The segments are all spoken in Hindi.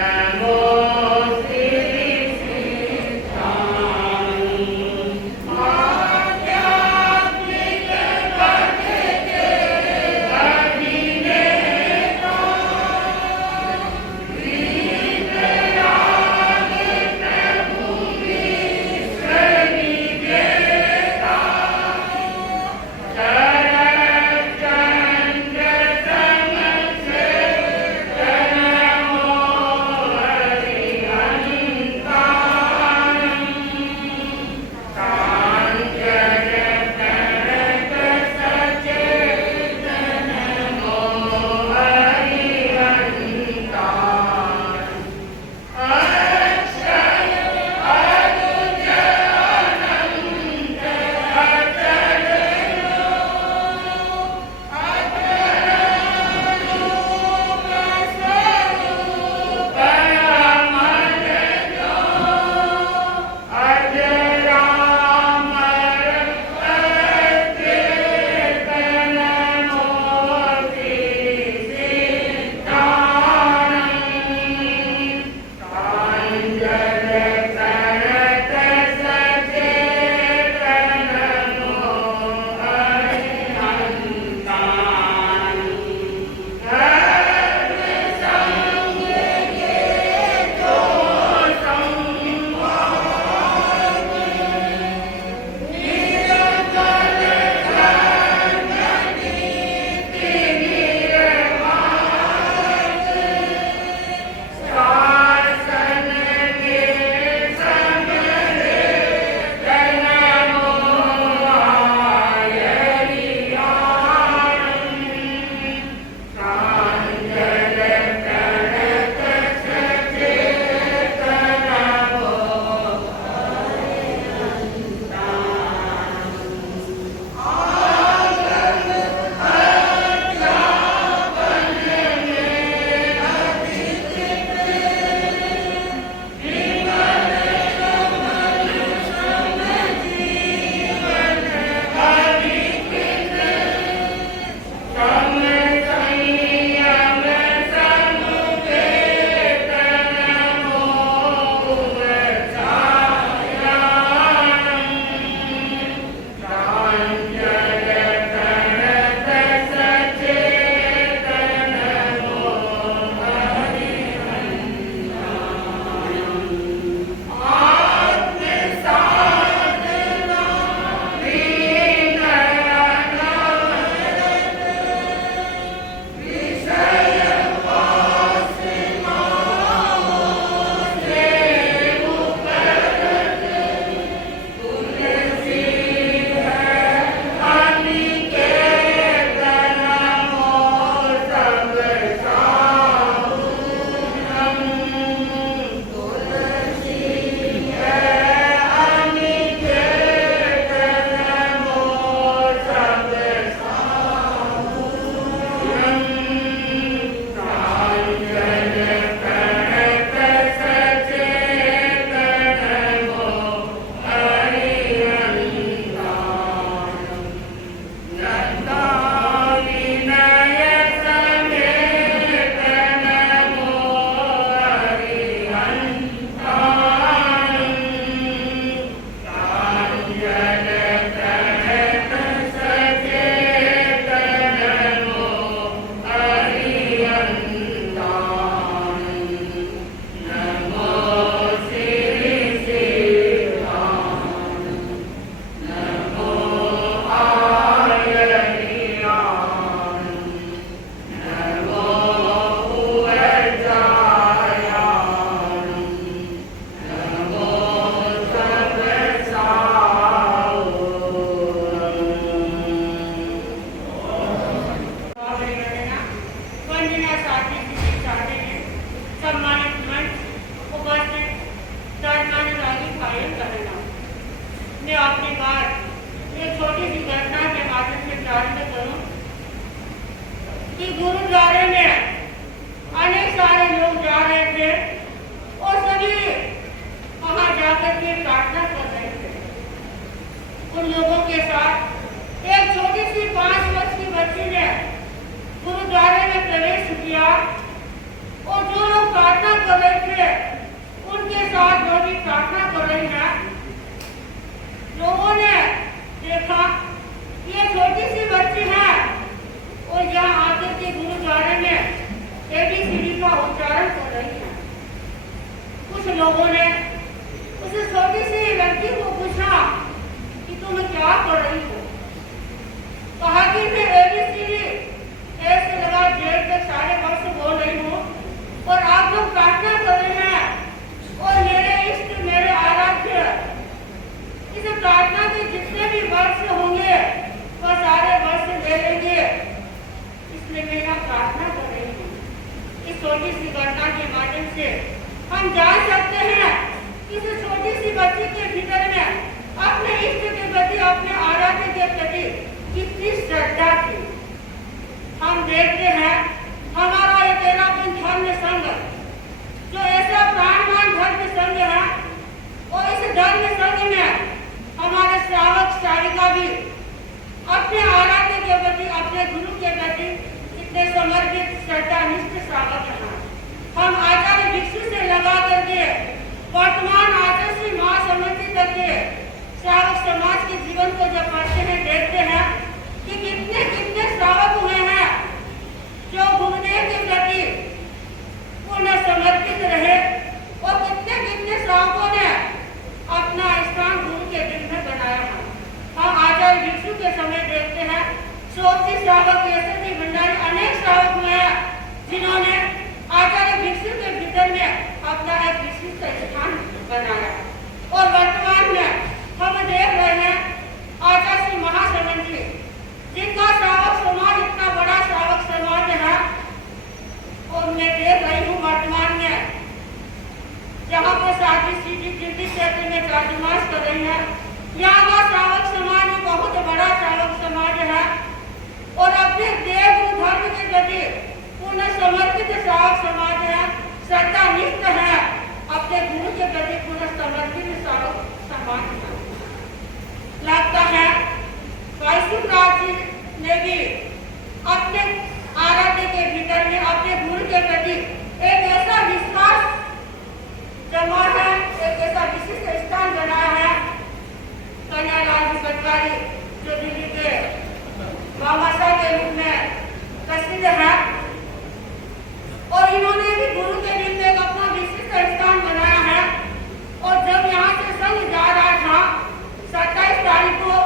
Namo से उनके साथ जो भी प्रार्थना कर रही है, लोगों ने देखा ये छोटी सी बच्ची है और यहाँ आकर के गुरुद्वारे में ABCD का उच्चारण कर रही है। कुछ लोगों ने उस छोटी सी लड़की को पूछा कि तुम क्या कर रही हो? कहा कि मैं ABCD ऐसे लगा जेल तक सारे वर्ष बोल रही हूँ और आप लोग प्रार्थना कर रहे हैं और मेरे इष्ट मेरे आराध्य इस प्रार्थना के जितने भी वर्ष होंगे वह सारे वर्ष ले लेंगे, इसलिए मैं यहाँ प्रार्थना कर रही हूँ। इस छोटी सी घटना के माध्यम से हम जान सकते हैं इस छोटी सी बच्ची के भीतर में अपने इष्ट के प्रति अपने आराध्य के प्रति कितनी श्रद्धा थी। हम देखते हैं हमारा ये 13 दिन धर्म संघ जो ऐसा प्राणवान धर्म संघ है और इस धर्म संघ में हमारे श्रावक श्राविका भी अपने आराध्य के प्रति अपने गुरु के प्रति कितने समर्पित श्रद्धानिष्ठ श्रावक हैं। हम आचार्य भिक्षु से लगा करके वर्तमान आचार्य श्री महासमिति तक के श्रावक समाज के जीवन को जब पढ़ते हैं देखते हैं कि कितने कितने श्रावक हुए हैं जो गुरुदेव के प्रति पूर्ण समर्पित रहे और कितने कितने श्रावकों ने अपना स्थान गुरु के दिल में बनाया है। हम आचार्य भिक्षु के समय देखते हैं 100 श्रावक ऐसे भी भंडारी अनेक श्रावक हुए हैं जिन्होंने आचार्य भिक्षु के भीतर में अपना एक विशिष्ट स्थान बनाया और वर्तमान में हम देख रहे हैं आचार्य श्री महासमिति जिनका श्रावक समाज इतना बड़ा श्रावक समाज है और मैं देख रही हूँ वर्तमान में जहाँ पर साथी सीधी दिल्ली क्षेत्र में चातुर्मास कर रही है, यहाँ का श्रावक समाज बहुत बड़ा श्रावक समाज है और अपने देव गुरु धर्म के प्रति पूर्ण समर्पित श्रावक समाज है, श्रद्धानिष्ठ है, अपने गुरु के प्रति पूर्ण समर्पित श्रावक समाज है। लगता है भाई सुखराज जी ने भी अपने आराध्य के भीतर में अपने गुरु के प्रति एक ऐसा विश्वास जमा है, एक ऐसा विशिष्ट स्थान बनाया है। कन्हैयालाल जी पटवारी जो दिल्ली के बादशाह के रूप में प्रसिद्ध है और इन्होंने भी गुरु के दिल में एक अपना विशिष्ट स्थान बनाया है और जब यहाँ से संघ जा रहा था 27 तारीख को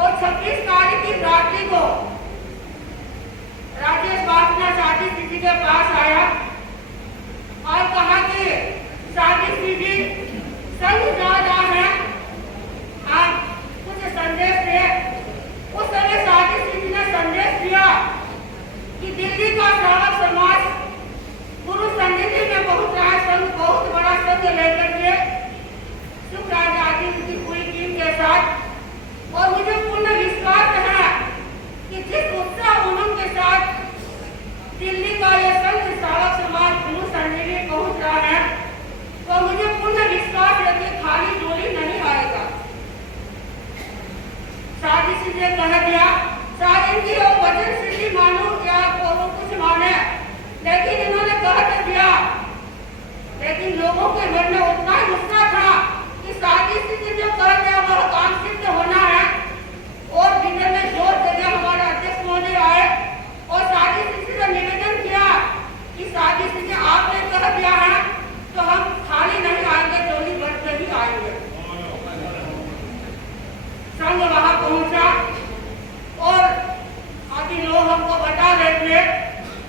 और 26 तारीख की रात्रि को राजेश वासना साथी जी के पास आया और कहा कि साथी जी संघ जा रहा है, आप कुछ संदेश दे। उस समय साथी जी ने संदेश दिया कि दिल्ली का श्रावक समाज गुरु सन्निधि में पहुंच रहा है, संघ बहुत बड़ा संघ लेकर के सुखराज आदि की पूरी टीम के साथ और मुझे पूर्ण विश्वास है कि जिस उत्साह उमंग के साथ दिल्ली का यह संघ श्रावक समाज गुरु सन्निधि पहुंच रहा है तो मुझे पूर्ण विश्वास है कि खाली डोली नहीं आएगा। साथी जी ने कह दिया शायद इनकी वो वचन सिद्धि मानो या वो कुछ माने, लेकिन इन्होंने कह तो दिया, लेकिन लोगों के मन में उतना गुस्सा था कि साथी जी जो कह दिया वह काम सिद्ध होना है और भीतर में जोर देकर हमारे अध्यक्ष महोदय आए और साथी जी से निवेदन किया कि साथी जी आपने कह दिया है तो हम खाली नहीं आएंगे, डोली भर के ही आएंगे। संघ वहां पहुंचा और आदि लोग हमको बता रहे थे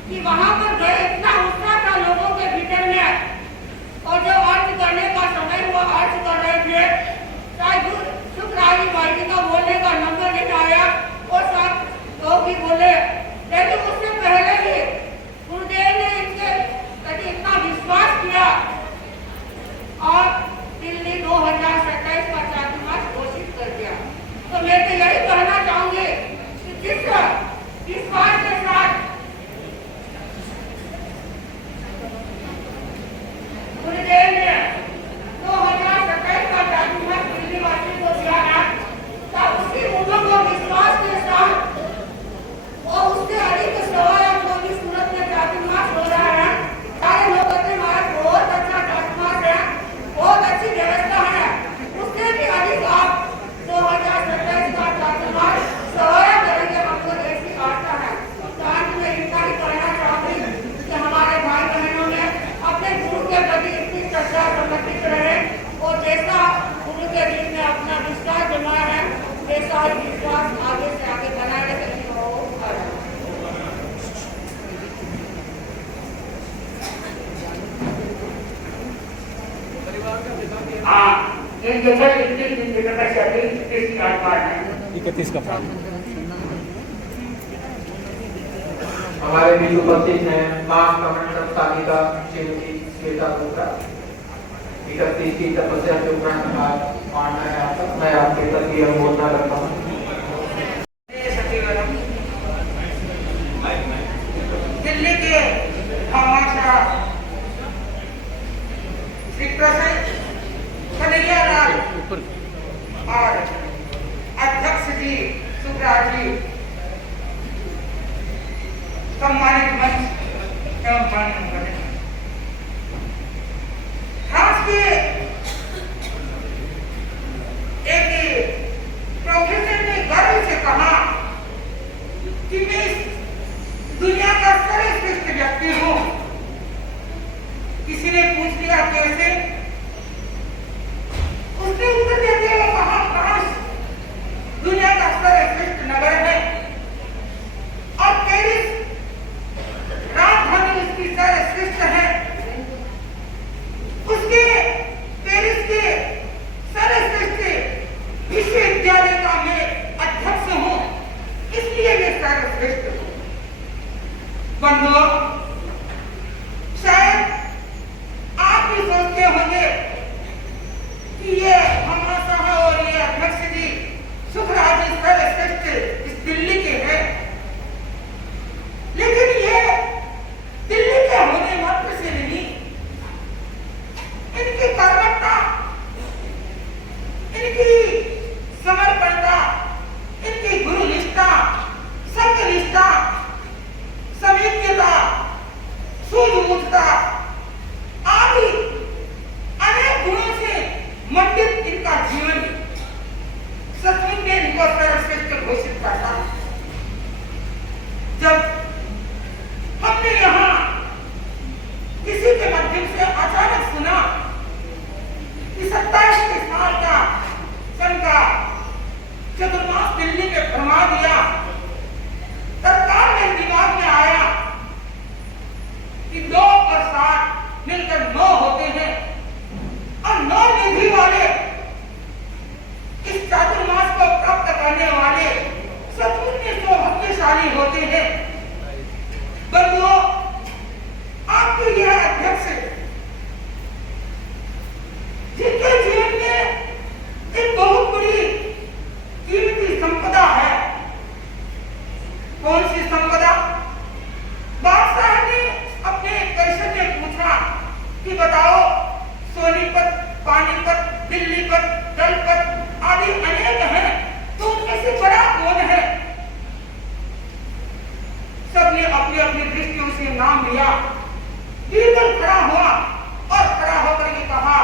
कि वहां पर गए इतना उत्साह था लोगों के भीतर में और जब अर्ज करने का समय हुआ अर्ज कर रहे थे शायद सुखराज भाई जी का बोलने का नंबर नहीं आया और साथ लोग भी बोले, लेकिन उससे पहले ही गुरुदेव ने इनके प्रति इतना विश्वास किया और दिल्ली 2027 का चातुर्मास घोषित कर दिया। तो मैं तो यही कहना चाहूंगी कि जिस विश्वास के साथ इन जगह 21 दिन की तपस्या की, इसकी आत्मा है 31 का पाठ। हमारे बीच उपस्थित हैं मां कमंडल साधिका श्रीमती श्वेता गुप्ता। 31 की तपस्या के उपरांत आज मानना है आपका, मैं आपके प्रति अनुमोदना करता हूँ। दिल्ली के भामाशाह श्री प्रसन्न कन्हैया लाल और अध्यक्ष जी सुखराज जी, सम्मानित मंच एवं मान्य खास के एक प्रोफेसर ने गर्व से कहा कि मैं इस दुनिया का सर्वश्रेष्ठ व्यक्ति हूं। किसी ने पूछ लिया कैसे, उसने उत्तर देते हुए कहा फ्रांस दुनिया का सर्वश्रेष्ठ नगर है और पेरिस राजधानी उसकी सर्वश्रेष्ठ है। उसके पेरिस के सर्वश्रेष्ठ विश्वविद्यालय का मैं अध्यक्ष हूं, इसलिए मैं सर्वश्रेष्ठ हूं। बंधुओं, शायद आप भी सोचते होंगे कि ये भामाशाह और ये अध्यक्ष जी सुखराज जी सर्वश्रेष्ठ इस दिल्ली के हैं, लेकिन ये दिल्ली के होने मात्र से नहीं, इनकी कर्मठता, इनकी समर्पणता, इनकी गुरु निष्ठा, संघ निष्ठा, समीप्यता, सूझबूझता आदि अनेक गुणों से मंडित इनका जीवन सचमुच में इनको सर्वश्रेष्ठ घोषित करता है। जब हमने यहाँ किसी के माध्यम से अचानक सुना कि 27 साल का सन का चतुर्मास दिल्ली में फरमा दिया, तत्काल मेरे दिमाग में आया कि 2 और 7 मिलकर 9 होते हैं और 9 निधि वाले इस चातुर्मास को प्राप्त करने वाले सचमुच में सौभाग्यशाली होते हैं। बंधुओं, आपके यह अध्यक्ष जिनके जीवन में एक बहुत बड़ी कीमती संपदा है। कौन सी संपदा? बादशाह ने अपने परिषद में पूछा कि बताओ, सोनीपत, पानीपत, दिल्लीपत, दलपत आदि अनेक हैं, तो उनमें से बड़ा कौन है? सबने अपनी अपनी दृष्टियों से नाम लिया। बीरबल खड़ा हुआ और खड़ा होकर ये कहा,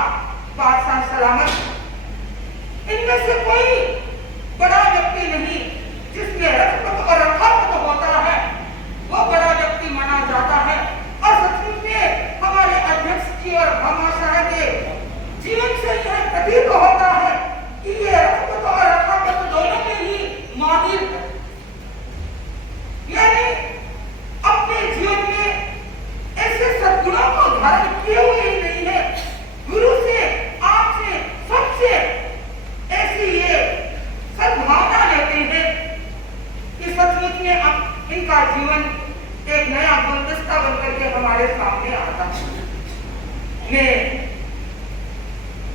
बादशाह सलामत, इनमें से कोई बड़ा व्यक्ति नहीं जिसमें रथपथ और रथापथ होता है, वो बड़ा व्यक्ति माना जाता है। और सचमुच में हमारे अध्यक्ष जी और भामाशाह के जीवन से यह प्रतीत होता है कि ये रथपथ और रथापथ दोनों में ही माहिर है। यानी अपने जीवन में ऐसे सद्गुणों को धारण किए हुए ही नहीं है, गुरु से, आपसे, सबसे ऐसी ये सद्भावना लेते हैं कि सचमुच में अब इनका जीवन एक नया गुलदस्ता बनकर के हमारे सामने आता है। मैं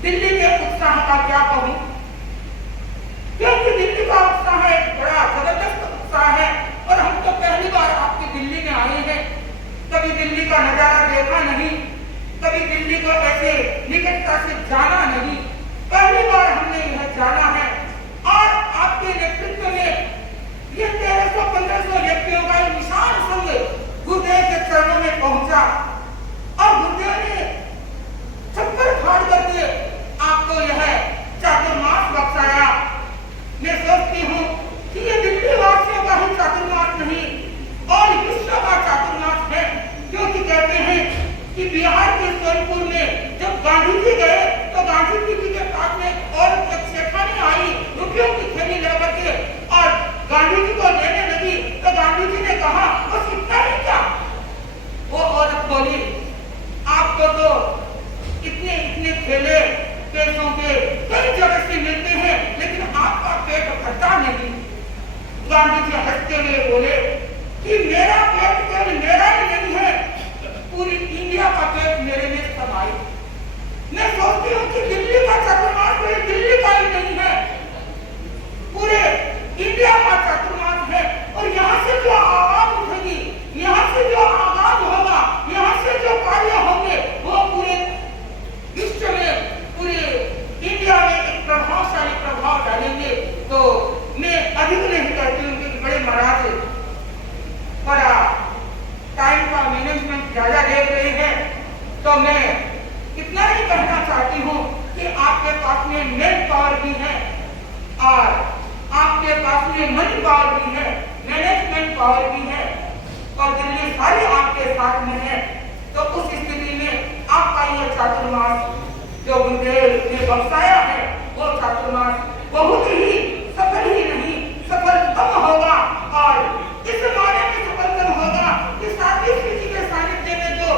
दिल्ली के उत्साह का क्या कहूं, क्योंकि दिल्ली का उत्साह एक बड़ा जबरदस्त उत्साह है और हम तो पहली बार आपकी दिल्ली में आए हैं। कभी दिल्ली का नजारा देखा नहीं, कभी दिल्ली को ऐसे निकटता से जाना नहीं, पहली बार हमने यह जाना है। और आपके नेतृत्व में ये 1300-1500 व्यक्तियों का एक विशाल संघ गुरुदेव के चरणों में पहुंचा और गुरुदेव ने चक्कर फाड़ करके आपको यह चातुर्मास बख्शाया। मैं सोचती हूँ कि ये दिल्ली गांधी जी हंसते हुए बोले कि मेरा पेट केवल मेरा ही नहीं है, पूरी इंडिया का पेट मेरे में समाई। मैं सोचती हूँ कि दिल्ली का चातुर्मास कोई दिल्ली का ही नहीं है, पूरे इंडिया का चातुर्मास है। और यहाँ से जो आवाज उठेगी, यहाँ से जो आगाज होगा, यहाँ से जो कार्य होंगे, वो पूरे विश्व में, पूरे इंडिया में एक प्रभावशाली प्रभाव डालेंगे। तो मैं अधिक नहीं कहती हूँ कि बड़े महाराज बड़ा टाइम का मैनेजमेंट ज्यादा देख रहे हैं, तो मैं इतना ही कहना चाहती हूँ कि आपके पास में मेन पावर भी है और आपके पास में मनी पावर भी है, मैनेजमेंट पावर भी है और दिल्ली सारी आपके साथ में है। तो उस स्थिति में आपका यह चातुर्मास जो गुरुदेव ने बख्शाया है, वो चातुर्मास बहुत ही सफल ही नहीं सफलतम होगा। और इस माने में सफलतम होगा कि साथी जी के सानिध्य में जो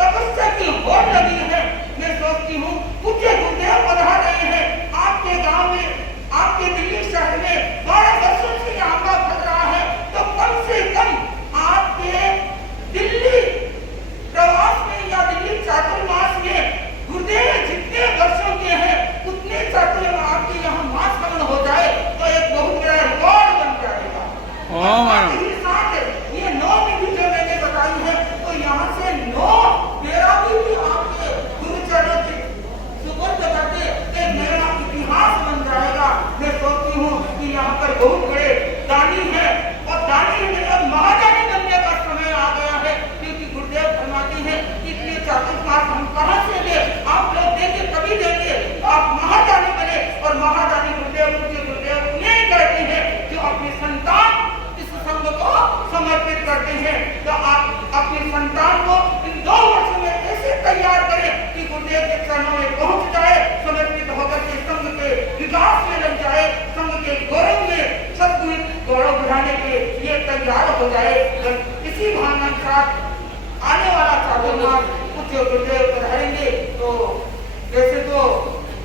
तपस्या की होड़ लगी है, मैं सोचती हूँ पूज्य गुरुदेव पधार रहे हैं आपके गांव में, आपके दिल्ली शहर में 12 वर्षों से आंबा फल रहा है। तो कम से कम आपके दिल्ली प्रवास में या दिल्ली चातुर्मास में गुरुदेव जितने वर्षों के हैं उतने चातुर्मास आपके यहाँ मास गमन हो जाए तो एक बहुत बड़ा रिकॉर्ड बन जाएगा। और साथ ये 9 विधि जो मैंने बताई है, तो यहाँ से 9 मेरा भी आपके गुरुचरणों के सुपुर्द करके एक नया इतिहास बन जाएगा। मैं सोचती हूँ कि यहाँ पर बहुत बड़े दानी है और दानी में अब महादानी बनने का समय आ गया है, क्योंकि गुरुदेव फरमाते हैं इतने चातुर्मास हम कहाँ से दे, आप लोग देंगे कभी देंगे, आप महादानी बने। और महादानी गुरुदेव उन्हें कहते हैं जो अपने संतान इस संघ को समर्पित करते हैं। तो आप अपने संतान को इन 2 वर्षों में ऐसे तैयार करें कि गुरुदेव के चरणों में पहुंच जाए, समर्पित होकर के संघ के विकास में लग जाए, संघ के गौरव में सदगुरु गौरव बढ़ाने के लिए तैयार हो जाए। इसी भावना के साथ आने वाला चातुर्मास कुछ गुरुदेव पधारेंगे। तो वैसे तो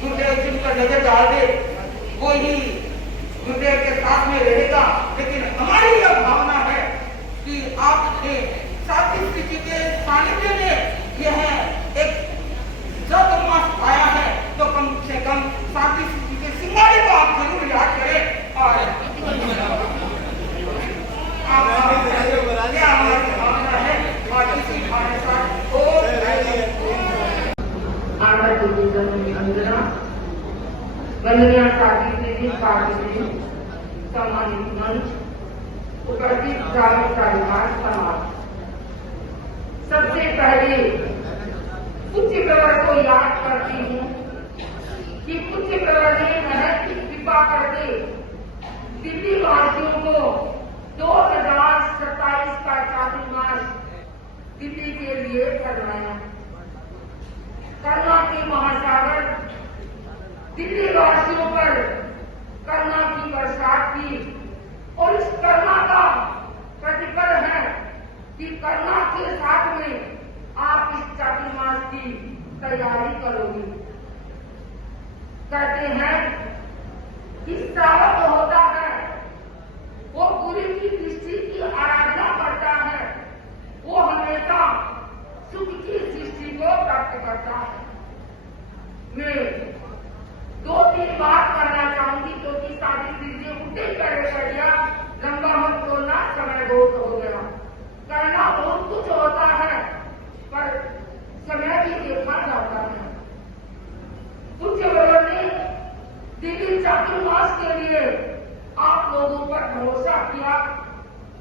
गुरुदेव जिन पर नजर डाल दे वो ही गुरुदेव के साथ में रहेगा, लेकिन हमारी यह भावना है कि आपने साथी स्थिति के सानिध्य में यह एक चातुर्मास पाया है, तो कम से कम साथी स्थिति के सिंगारे को आप जरूर याद करें। और क्या हमारी भावना है और इसी भावना का वंदनीय साथी स्थिति सम्मानित मंच, उपस्थित ग्रामीण परिवार समाज, सबसे पहले उच्च प्रवर को याद करती हूँ कि उच्च प्रवर ने महज की कृपा करके दिल्ली वासियों को 2027 का चातुर्मास दिल्ली के लिए करवाया। करुणा के महासागर दिल्ली वासियों पर करुणा की बरसात की और इस करुणा का प्रतिफल है कि करुणा के साथ में आप इस चातुर्मास की तैयारी करोगे। कहते हैं कि श्रावक होता है वो गुरु की दृष्टि की आराधना करता है, वो हमेशा सुख की दृष्टि को प्राप्त करता है। मैं 2-3 बात करना चाहूंगी क्योंकि साथी दीजिए उठे करे बढ़िया लंबा मत बोलना, समय बहुत हो गया। करना बहुत कुछ होता है पर समय भी देखा जाता है। उच्च वर्ग ने दिल्ली चातुर्मास के लिए आप लोगों पर भरोसा किया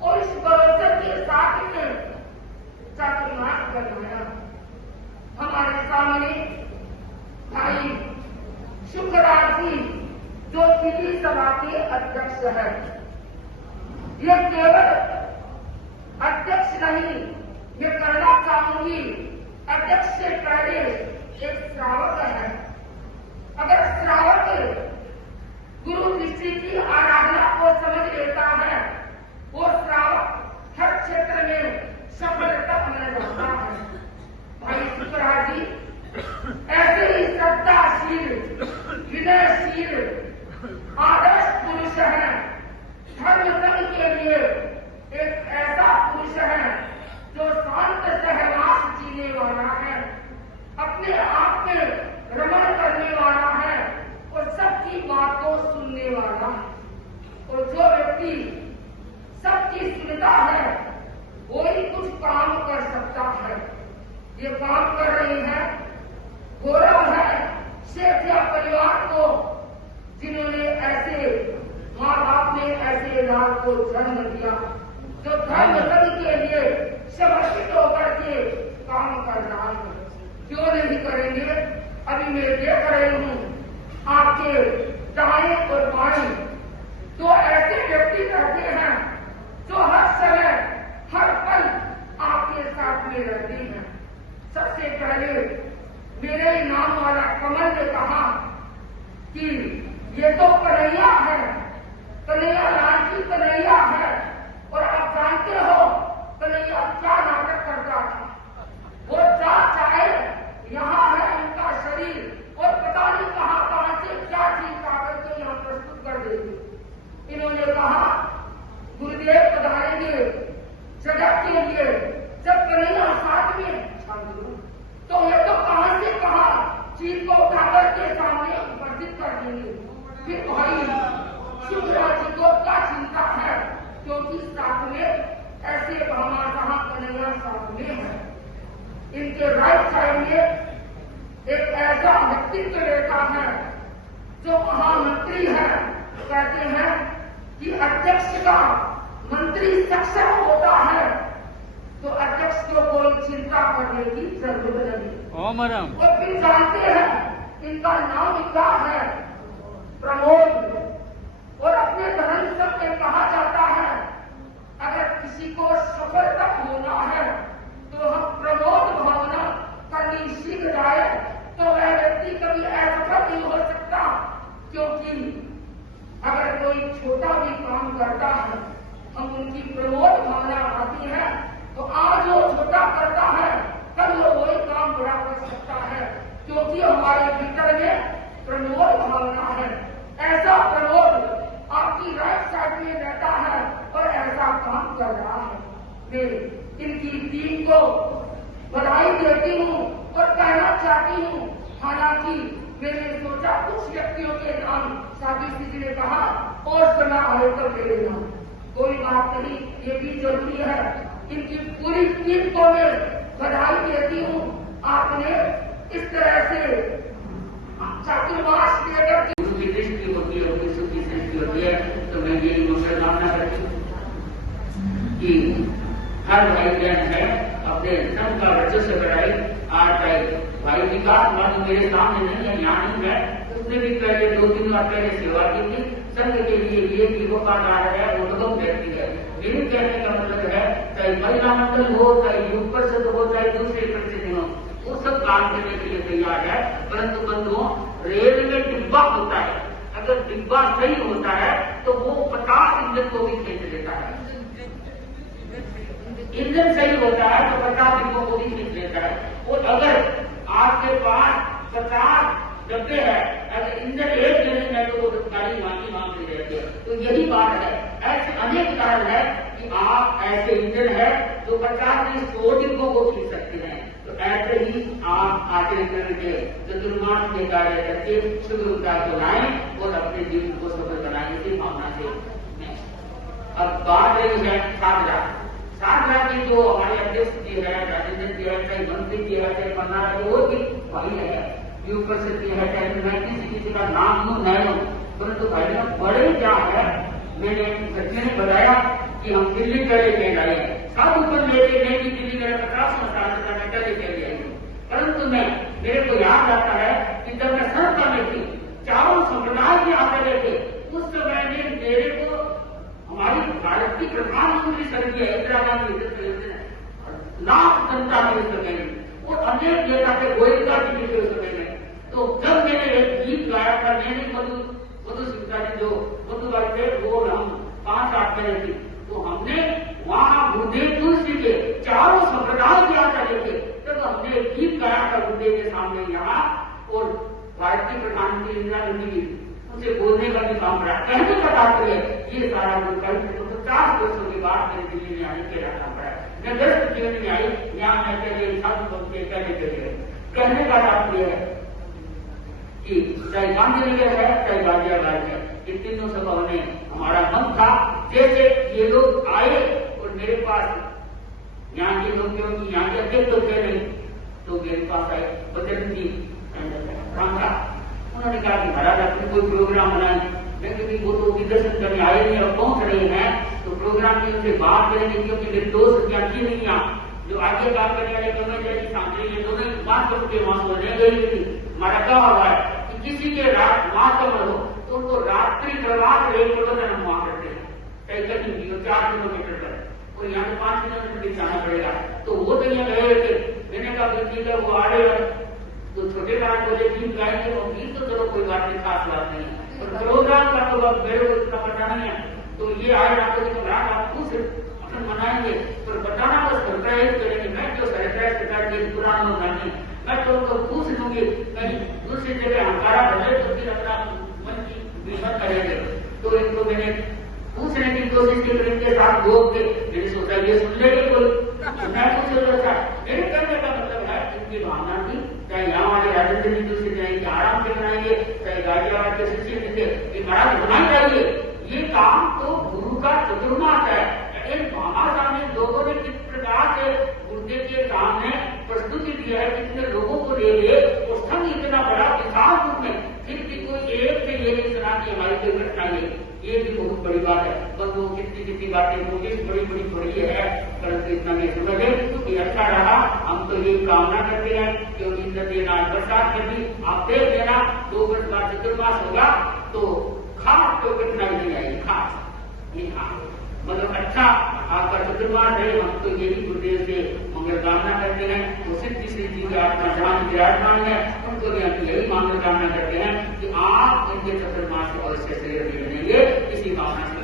और इस भरोसे के साथ में चातुर्मास करवाया। हमारे सामने भाई शुक्रार जी जो दिल्ली सभा के अध्यक्ष है, ये केवल अध्यक्ष नहीं, ये कहना चाहूंगी अध्यक्ष से पहले एक श्रावक है। अगर श्रावक गुरु दृष्टि की आराधना को समझ लेता है, वो श्रावक हर क्षेत्र में सफलता बन जाता है। भाई शुक्रार जी ऐसे ही श्रद्धाशील, विनयशील, आदर्श पुरुष है। धर्म संघ लिए एक ऐसा पुरुष है जो शांत सहवास जीने वाला है, अपने आप में रमण करने वाला है और सबकी बात को सुनने वाला है। और जो व्यक्ति सबकी सुनता है वो ही कुछ काम कर सकता है। ये काम कर रही है गौरव है सेठिया परिवार को, जिन्होंने ऐसे माँ बाप ने ऐसे लाल को जन्म दिया, जो धर्म के लिए समर्पित होकर के काम कर रहा है। क्यों नहीं करेंगे? अभी मैं देख रही हूँ आपके दाएं और बाएं तो ऐसे व्यक्ति रहते हैं जो हर समय हर पल आपके साथ में रहते हैं। सबसे पहले मेरे नाम वाला कमल ने कहा कि ये तो कन्हैया है, कन्हैया लाल की कन्हैया है, और आप जानते हो कन्हैया क्या नाटक करता था। वो चाहे यहाँ है उनका शरीर और पता नहीं कहां से क्या चीज आकर के यहाँ प्रस्तुत कर देगी। इन्होंने कहा गुरुदेव पधारेंगे जगत के लिए, जब कन्हैया साथ में तो ये तो कहां से कहा चीज को उठाकर के सामने उपस्थित कर देंगे। फिर भाई शिवराज जी को क्या चिंता है, क्योंकि साथ में ऐसे भामाशाह कन्हैया साथ में है। इनके राइट साइड में एक ऐसा व्यक्तित्व रहता है जो महामंत्री है। कहते हैं कि अध्यक्ष का मंत्री सक्षम होता है तो अध्यक्ष को कोई चिंता करने की जरूरत नहीं। और फिर जानते हैं इनका नाम क्या है? प्रमोद। और अपने धर्म सब में कहा जाता है अगर किसी को सफलता होना है तो हम प्रमोद भावना करनी सीख जाए तो वह व्यक्ति कभी असफल नहीं हो सकता। क्योंकि अगर कोई छोटा भी काम करता है हम उनकी प्रमोद भावना आती है तो आज वो छोटा करता है कल वो वही काम बड़ा कर सकता है, क्योंकि हमारे भीतर में प्रमोद भावना है। ऐसा प्रमोद आपकी राइट साइड में रहता है और ऐसा काम कर रहा है। मैं इनकी टीम को बधाई देती हूँ और कहना चाहती हूँ, हालांकि मैंने सोचा कुछ व्यक्तियों के नाम साथी किसी ने कहा और सुना है तो मेरे नाम, कोई बात नहीं, ये भी जरूरी है। इनकी पूरी टीम को मैं बधाई देती हूँ। आपने इस तरह से चातुर्मास देकर की दृष्टि होती है, विश्व की दृष्टि होती है, तो मैं ये मुसलमाना करती हूँ कि हर भाई बहन है अपने धर्म का वर्चस्व कराई। आज भाई विकास मान मेरे सामने नहीं है, यहाँ नहीं है, उसने भी पहले 2-3 बार पहले सेवा की थी। संघ के लिए ये भी वफादार है, उत्तम व्यक्ति है। मेरे कहने का मतलब है चाहे महिला मंडल हो, चाहे युग परिषद हो, चाहे दूसरे परिषद हो, वो सब काम करने के लिए तैयार है। परंतु बंधुओं, रेल में डिब्बा होता है, अगर डिब्बा सही होता है तो वो 50 इंजन को भी खींच लेता है। इंजन सही होता है तो 50 डिब्बों को भी खींच लेता है। और अगर आपके पास 50 डब्बे है, अगर इंजन एक जने में तो वो गाड़ी मांगते रहते हैं। तो यही बात है, ऐसे अनेक कारण है कि आप ऐसे इंजन है जो 50 से 100 डिब्बों को खींच सकते हैं। तो ऐसे ही आप आचरण के चतुर्मास के कार्य करके शुद्धता को लाएं और अपने जीवन को सफल बनाने की भावना से। अब बात रही है साधना की, जो हमारे अध्यक्ष जी है, राजेंद्र जी है, चाहे मंत्री जी है, चाहे पन्ना है, वो भी भाई है, ऊपर से है, चाहे मैं किसी का नाम लूं न लूं, परंतु भाई ने बड़े क्या है। मैंने बच्चे ने बताया कि हम दिल्ली का लेके आए, सब ऊपर लेके गए कि दिल्ली का 50 साल का लेके आए। परंतु मेरे को याद आता है कि जब मैं संस्था में थी, चारों संप्रदाय के आते रहे थे, उस समय में मेरे को हमारी भारत की प्रधानमंत्री स्वर्गीय इंदिरा गांधी लाख जनता के समय में और अनेक नेता के गोयनका जी के समय में। तो जब मैंने एक गीत गाया था, मैंने मधु सिंह जी जो मधुबाई थे, वो हम 5-8 महीने थी, तो हमने वहां गुरुदेव तुलसी के चारों संप्रदाय के आचार्य थे, तब हमने एक गीत गाया था गुरुदेव के सामने यहाँ। और भारत की प्रधानमंत्री इंदिरा गांधी जी उनसे बोलने का भी काम करा, कहने का तात्पर्य ये सारा जो कल 50 वर्षों जीवन में आने के रहना पड़ा। मैं दस्त जीवन में आई यहाँ मैं कहते साधु भक्त के कहने के लिए कहने का तात्पर्य है कि चाहे गांधीनगर है चाहे गाजियाबाद है, इन तीनों सभाओं में हमारा मन था जैसे ये लोग आए और मेरे पास यहाँ के लोग क्योंकि यहाँ के अध्यक्ष तो थे नहीं, तो मेरे पास आए बजरंग जी रामका, उन्होंने कहा कि महाराज अपने कोई प्रोग्राम बनाए। मैं क्योंकि वो तो दर्शन करने आए नहीं और पहुंच रहे हैं तो प्रोग्राम में उनसे बात करेंगे, क्योंकि मेरे दोस्त क्या थी नहीं यहाँ जो आगे काम करने वाले कर्मचारी सामने ये दोनों बात करके वहां सोने गई थी। हमारा क्या हुआ है कि किसी के रात माँ कमर हो तो उनको रात्रि प्रवास रेल प्रबंधन हम वहां करते हैं, कई कहीं 4 किलोमीटर पर और यहाँ से 5 किलोमीटर भी जाना पड़ेगा। तो वो तो यहाँ गए थे, मैंने कहा ठीक है वो आ रहे हैं तो छोटे रात बोले गीत गाएंगे और गीत तो चलो कोई बात नहीं, खास बात नहीं है, और प्रोग्राम का तो अब मेरे को इतना पता नहीं है। तो ये आए आपको देखो रात आप खुद अपन मनाएंगे तो बताना बस सरप्राइज करेंगे। मैं जो सरप्राइज करके पुराना गाने मैं तो उनको पूछ लूंगी, कहीं दूसरी जगह हमारा बजट तो फिर अपना मन की विमत करेंगे। तो इनको मैंने पूछने की कोशिश की इनके साथ लोग के मैंने सोचा ये सुन लेंगे कोई, तो मैं पूछ रहा था। मेरे कहने का मतलब है इनकी भावना थी, चाहे यहाँ वाले राजेंद्र जी दूसरे जाएंगे आराम से बनाएंगे, चाहे गाजियाबाद के शिक्षक जी के महाराज होना चाहिए। ये काम तो गुरु का चतुर्मास है। इन महासामने लोगों ने किस प्रकार से गुरुदेव के सामने प्रस्तुति दिया है, कितने लोगों को ले लिए और संघ इतना बड़ा विशाल रूप में, फिर भी कोई एक से ये नहीं सुना कि हमारी कोई घटना है, ये भी बहुत बड़ी बात है। बस वो कितनी बातें कोशिश बड़ी बड़ी है, परंतु इतना नहीं समझे कि अच्छा रहा। हम तो ये कामना करते हैं क्योंकि देना बरसात में भी आप देख देना 2 वर्ष बाद चतुर्मास होगा तो खास कोई घटना नहीं आएगी, खास ये मतलब अच्छा आपका चतुर्मास है। हम तो यही गुरुदेव से मंगल कामना करते हैं, वो सिद्धि सिद्धि के आत्मा जहां विराजमान है उनको भी हम यही मंगल कामना करते हैं कि आप इनके चतुर्मास को अवश्य से बनेंगे, इसी कामना से।